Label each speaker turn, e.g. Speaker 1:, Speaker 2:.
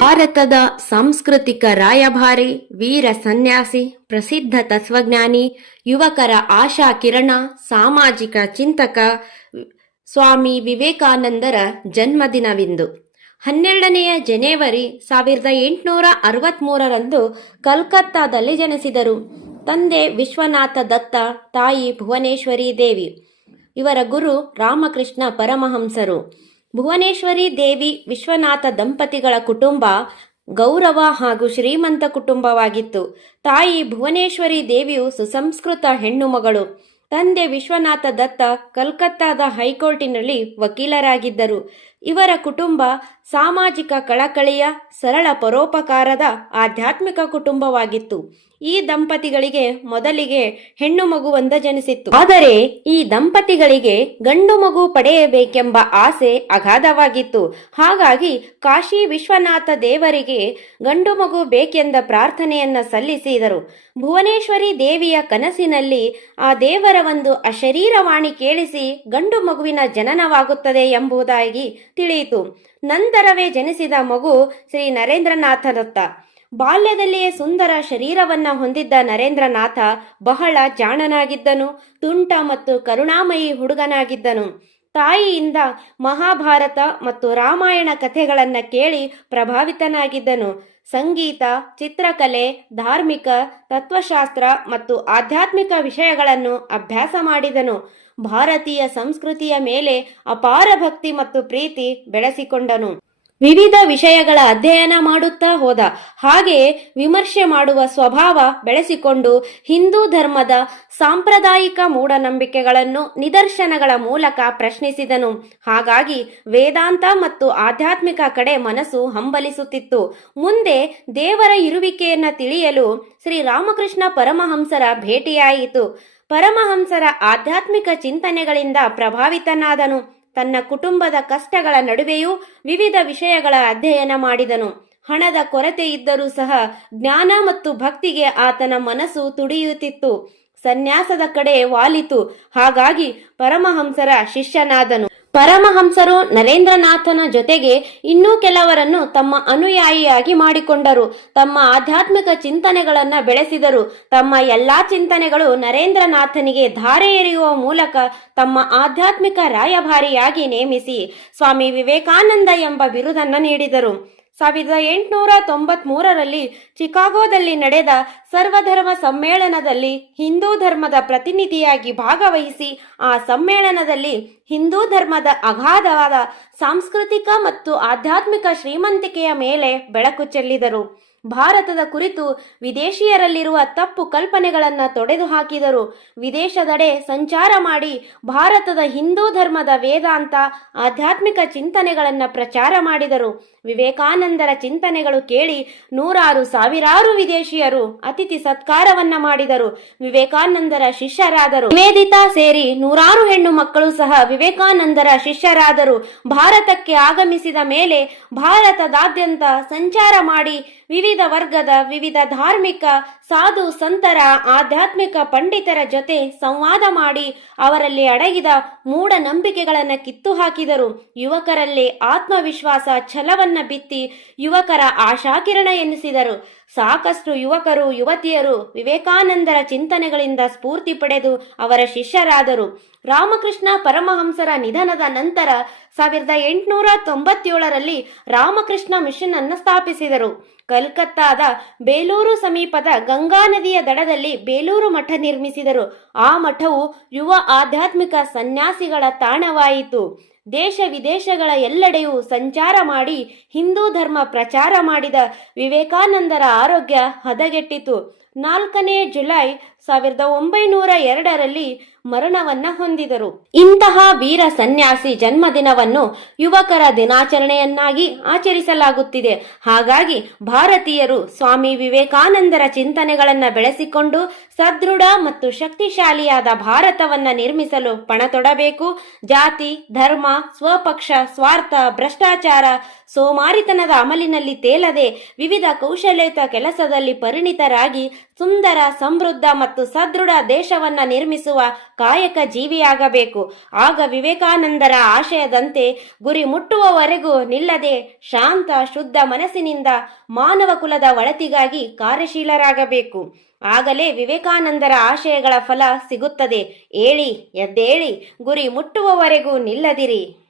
Speaker 1: ಭಾರತದ ಸಾಂಸ್ಕೃತಿಕ ರಾಯಭಾರಿ, ವೀರ ಸನ್ಯಾಸಿ, ಪ್ರಸಿದ್ಧ ತತ್ವಜ್ಞಾನಿ, ಯುವಕರ ಆಶಾ ಕಿರಣ, ಸಾಮಾಜಿಕ ಚಿಂತಕ ಸ್ವಾಮಿ ವಿವೇಕಾನಂದರ ಜನ್ಮದಿನವಿಂದು. ಹನ್ನೆರಡನೆಯ ಜನವರಿ ಸಾವಿರದ ಎಂಟುನೂರ ಅರವತ್ತ್ಮೂರರಂದು ಕಲ್ಕತ್ತಾದಲ್ಲಿ ಜನಿಸಿದರು. ತಂದೆ ವಿಶ್ವನಾಥ ದತ್ತ, ತಾಯಿ ಭುವನೇಶ್ವರಿ ದೇವಿ. ಇವರ ಗುರು ರಾಮಕೃಷ್ಣ ಪರಮಹಂಸರು. ಭುವನೇಶ್ವರಿ ದೇವಿ ವಿಶ್ವನಾಥ ದಂಪತಿಗಳ ಕುಟುಂಬ ಗೌರವ ಹಾಗೂ ಶ್ರೀಮಂತ ಕುಟುಂಬವಾಗಿತ್ತು. ತಾಯಿ ಭುವನೇಶ್ವರಿ ದೇವಿಯು ಸುಸಂಸ್ಕೃತ ಹೆಣ್ಣು ಮಗಳು. ತಂದೆ ವಿಶ್ವನಾಥ ದತ್ತ ಕಲ್ಕತ್ತಾದ ಹೈಕೋರ್ಟಿನಲ್ಲಿ ವಕೀಲರಾಗಿದ್ದರು. ಇವರ ಕುಟುಂಬ ಸಾಮಾಜಿಕ ಕಳಕಳಿಯ ಸರಳ ಪರೋಪಕಾರದ ಆಧ್ಯಾತ್ಮಿಕ ಕುಟುಂಬವಾಗಿತ್ತು. ಈ ದಂಪತಿಗಳಿಗೆ ಮೊದಲಿಗೆ ಹೆಣ್ಣು ಮಗುವೊಂದ ಜನಿಸಿತ್ತು ಆದರೆ ಈ ದಂಪತಿಗಳಿಗೆ ಗಂಡು ಮಗು ಪಡೆಯಬೇಕೆಂಬ ಆಸೆ ಅಗಾಧವಾಗಿತ್ತು. ಹಾಗಾಗಿ ಕಾಶಿ ವಿಶ್ವನಾಥ ದೇವರಿಗೆ ಗಂಡು ಮಗು ಬೇಕೆಂದ ಪ್ರಾರ್ಥನೆಯನ್ನ ಸಲ್ಲಿಸಿದರು. ಭುವನೇಶ್ವರಿ ದೇವಿಯ ಕನಸಿನಲ್ಲಿ ಆ ದೇವರ ಒಂದು ಅಶರೀರವಾಣಿ ಕೇಳಿಸಿ ಗಂಡು ಮಗುವಿನ ಜನನವಾಗುತ್ತದೆ ಎಂಬುದಾಗಿ ತಿಳಿಯಿತು. ನಂತರವೇ ಜನಿಸಿದ ಮಗು ಶ್ರೀ ನರೇಂದ್ರನಾಥ ದತ್ತ ಬಾಲ್ಯದಲ್ಲಿಯೇ ಸುಂದರ ಶರೀರವನ್ನ ಹೊಂದಿದ್ದ ನರೇಂದ್ರನಾಥ ಬಹಳ ಜಾಣನಾಗಿದ್ದನು, ತುಂಟ ಮತ್ತು ಕರುಣಾಮಯಿ ಹುಡುಗನಾಗಿದ್ದನು. ತಾಯಿಯಿಂದ ಮಹಾಭಾರತ ಮತ್ತು ರಾಮಾಯಣ ಕಥೆಗಳನ್ನು ಕೇಳಿ ಪ್ರಭಾವಿತನಾಗಿದ್ದನು. ಸಂಗೀತ, ಚಿತ್ರಕಲೆ, ಧಾರ್ಮಿಕ, ತತ್ವಶಾಸ್ತ್ರ ಮತ್ತು ಆಧ್ಯಾತ್ಮಿಕ ವಿಷಯಗಳನ್ನು ಅಭ್ಯಾಸ ಮಾಡಿದನು. ಭಾರತೀಯ ಸಂಸ್ಕೃತಿಯ ಮೇಲೆ ಅಪಾರ ಭಕ್ತಿ ಮತ್ತು ಪ್ರೀತಿ ಬೆಳೆಸಿಕೊಂಡನು. ವಿವಿಧ ವಿಷಯಗಳ ಅಧ್ಯಯನ ಮಾಡುತ್ತಾ ಹೋದ. ಹಾಗೆಯೇ ವಿಮರ್ಶೆ ಮಾಡುವ ಸ್ವಭಾವ ಬೆಳೆಸಿಕೊಂಡು ಹಿಂದೂ ಧರ್ಮದ ಸಾಂಪ್ರದಾಯಿಕ ಮೂಢನಂಬಿಕೆಗಳನ್ನು ನಿದರ್ಶನಗಳ ಮೂಲಕ ಪ್ರಶ್ನಿಸಿದನು. ಹಾಗಾಗಿ ವೇದಾಂತ ಮತ್ತು ಆಧ್ಯಾತ್ಮಿಕ ಕಡೆ ಮನಸ್ಸು ಹಂಬಲಿಸುತ್ತಿತ್ತು. ಮುಂದೆ ದೇವರ ಇರುವಿಕೆಯನ್ನು ತಿಳಿಯಲು ಶ್ರೀ ರಾಮಕೃಷ್ಣ ಪರಮಹಂಸರ ಭೇಟಿಯಾಯಿತು. ಪರಮಹಂಸರ ಆಧ್ಯಾತ್ಮಿಕ ಚಿಂತನೆಗಳಿಂದ ಪ್ರಭಾವಿತನಾದನು. ತನ್ನ ಕುಟುಂಬದ ಕಷ್ಟಗಳ ನಡುವೆಯೂ ವಿವಿಧ ವಿಷಯಗಳ ಅಧ್ಯಯನ ಮಾಡಿದನು. ಹಣದ ಕೊರತೆ ಇದ್ದರೂ ಸಹ ಜ್ಞಾನ ಮತ್ತು ಭಕ್ತಿಗೆ ಆತನ ಮನಸ್ಸು ತುಡಿಯುತ್ತಿತ್ತು. ಸನ್ಯಾಸದ ಕಡೆ ವಾಲಿತು. ಹಾಗಾಗಿ ಪರಮಹಂಸರ ಶಿಷ್ಯನಾದನು. ಪರಮಹಂಸರು ನರೇಂದ್ರನಾಥನ ಜೊತೆಗೆ ಇನ್ನೂ ಕೆಲವರನ್ನು ತಮ್ಮ ಅನುಯಾಯಿಯಾಗಿ ಮಾಡಿಕೊಂಡರು. ತಮ್ಮ ಆಧ್ಯಾತ್ಮಿಕ ಚಿಂತನೆಗಳನ್ನು ಬೆಳೆಸಿದರು. ತಮ್ಮ ಎಲ್ಲಾ ಚಿಂತನೆಗಳು ನರೇಂದ್ರನಾಥನಿಗೆ ಧಾರೆ ಎರೆಯುವ ಮೂಲಕ ತಮ್ಮ ಆಧ್ಯಾತ್ಮಿಕ ರಾಯಭಾರಿಯಾಗಿ ನೇಮಿಸಿ ಸ್ವಾಮಿ ವಿವೇಕಾನಂದ ಎಂಬ ಬಿರುದನ್ನು ನೀಡಿದರು. ಸಾವಿರದ ಎಂಟುನೂರ ತೊಂಬತ್ ಮೂರರಲ್ಲಿ ಚಿಕಾಗೋದಲ್ಲಿ ನಡೆದ ಸರ್ವಧರ್ಮ ಸಮ್ಮೇಳನದಲ್ಲಿ ಹಿಂದೂ ಧರ್ಮದ ಪ್ರತಿನಿಧಿಯಾಗಿ ಭಾಗವಹಿಸಿ ಆ ಸಮ್ಮೇಳನದಲ್ಲಿ ಹಿಂದೂ ಧರ್ಮದ ಅಗಾಧವಾದ ಸಾಂಸ್ಕೃತಿಕ ಮತ್ತು ಆಧ್ಯಾತ್ಮಿಕ ಶ್ರೀಮಂತಿಕೆಯ ಮೇಲೆ ಬೆಳಕು ಚೆಲ್ಲಿದರು. ಭಾರತದ ಕುರಿತು ವಿದೇಶಿಯರಲ್ಲಿರುವ ತಪ್ಪು ಕಲ್ಪನೆಗಳನ್ನು ತೊಡೆದು ಹಾಕಿದರು ವಿದೇಶದೆಡೆ ಸಂಚಾರ ಮಾಡಿ ಭಾರತದ ಹಿಂದೂ ಧರ್ಮದ ವೇದಾಂತ ಆಧ್ಯಾತ್ಮಿಕ ಚಿಂತನೆಗಳನ್ನು ಪ್ರಚಾರ ಮಾಡಿದರು. ವಿವೇಕಾನಂದರ ಚಿಂತನೆಗಳು ಕೇಳಿ ನೂರಾರು ಸಾವಿರಾರು ವಿದೇಶಿಯರು ಅತಿಥಿ ಸತ್ಕಾರವನ್ನ ಮಾಡಿದರು. ವಿವೇಕಾನಂದರ ಶಿಷ್ಯರಾದರು. ನಿವೇದಿತಾ ಸೇರಿ ನೂರಾರು ಹೆಣ್ಣು ಮಕ್ಕಳು ಸಹ ವಿವೇಕಾನಂದರ ಶಿಷ್ಯರಾದರು. ಭಾರತಕ್ಕೆ ಆಗಮಿಸಿದ ಮೇಲೆ ಭಾರತದಾದ್ಯಂತ ಸಂಚಾರ ಮಾಡಿ ವಿವಿಧ ವರ್ಗದ, ವಿವಿಧ ಧಾರ್ಮಿಕ, ಸಾಧು, ಸಂತರ, ಆಧ್ಯಾತ್ಮಿಕ ಪಂಡಿತರ ಜೊತೆ ಸಂವಾದ ಮಾಡಿ ಅವರಲ್ಲಿ ಅಡಗಿದ ಮೂಢನಂಬಿಕೆಗಳನ್ನು ಕಿತ್ತು ಹಾಕಿದರು ಯುವಕರಲ್ಲಿ ಆತ್ಮವಿಶ್ವಾಸ ಛಲವನ್ನ ಬಿತ್ತಿ ಯುವಕರ ಆಶಾಕಿರಣ ಎನ್ನಿಸಿದರು ಸಾಕಷ್ಟು ಯುವಕರು, ಯುವತಿಯರು ವಿವೇಕಾನಂದರ ಚಿಂತನೆಗಳಿಂದ ಸ್ಫೂರ್ತಿ ಪಡೆದು ಅವರ ಶಿಷ್ಯರಾದರು. ರಾಮಕೃಷ್ಣ ಪರಮಹಂಸರ ನಿಧನದ ನಂತರ ಸಾವಿರದ ಎಂಟುನೂರ ತೊಂಬತ್ತೇಳರಲ್ಲಿ ರಾಮಕೃಷ್ಣ ಮಿಷನ್ ಅನ್ನು ಸ್ಥಾಪಿಸಿದರು. ಕಲ್ಕತ್ತಾದ ಬೇಲೂರು ಸಮೀಪದ ಗಂಗಾ ನದಿಯ ದಡದಲ್ಲಿ ಬೇಲೂರು ಮಠ ನಿರ್ಮಿಸಿದರು. ಆ ಮಠವು ಯುವ ಆಧ್ಯಾತ್ಮಿಕ ಸನ್ಯಾಸಿಗಳ ತಾಣವಾಯಿತು. ದೇಶ ವಿದೇಶಗಳ ಎಲ್ಲೆಡೆಯೂ ಸಂಚಾರ ಮಾಡಿ ಹಿಂದೂ ಧರ್ಮ ಪ್ರಚಾರ ಮಾಡಿದ ವಿವೇಕಾನಂದರ ಆರೋಗ್ಯ ಹದಗೆಟ್ಟಿತು. ನಾಲ್ಕನೇ ಜುಲೈ ಸಾವಿರದ ಒಂಬೈನೂರ ಎರಡರಲ್ಲಿ ಮರಣವನ್ನ ಹೊಂದಿದರು. ಇಂತಹ ವೀರ ಸನ್ಯಾಸಿ ಜನ್ಮದಿನವನ್ನು ಯುವಕರ ದಿನಾಚರಣೆಯನ್ನಾಗಿ ಆಚರಿಸಲಾಗುತ್ತಿದೆ. ಹಾಗಾಗಿ ಭಾರತೀಯರು ಸ್ವಾಮಿ ವಿವೇಕಾನಂದರ ಚಿಂತನೆಗಳನ್ನು ಬೆಳೆಸಿಕೊಂಡು ಸದೃಢ ಮತ್ತು ಶಕ್ತಿಶಾಲಿಯಾದ ಭಾರತವನ್ನ ನಿರ್ಮಿಸಲು ಪಣತೊಡಬೇಕು. ಜಾತಿ, ಧರ್ಮ, ಸ್ವಪಕ್ಷ, ಸ್ವಾರ್ಥ, ಭ್ರಷ್ಟಾಚಾರ, ಸೋಮಾರಿತನದ ಅಮಲಿನಲ್ಲಿ ತೇಲದೆ ವಿವಿಧ ಕೌಶಲ್ಯತ ಕೆಲಸದಲ್ಲಿ ಪರಿಣಿತರಾಗಿ ಸುಂದರ, ಸಮೃದ್ಧ ಮತ್ತು ಸದೃಢ ದೇಶವನ್ನ ನಿರ್ಮಿಸುವ ಕಾಯಕ ಜೀವಿಯಾಗಬೇಕು. ಆಗ ವಿವೇಕಾನಂದರ ಆಶಯದಂತೆ ಗುರಿ ಮುಟ್ಟುವವರೆಗೂ ನಿಲ್ಲದೆ ಶಾಂತ, ಶುದ್ಧ ಮನಸ್ಸಿನಿಂದ ಮಾನವ ಕುಲದ ಒಳತಿಗಾಗಿ ಕಾರ್ಯಶೀಲರಾಗಬೇಕು. ಆಗಲೇ ವಿವೇಕಾನಂದರ ಆಶಯಗಳ ಫಲ ಸಿಗುತ್ತದೆ. ಏಳಿ, ಎದ್ದೇಳಿ, ಗುರಿ ಮುಟ್ಟುವವರೆಗೂ ನಿಲ್ಲದಿರಿ.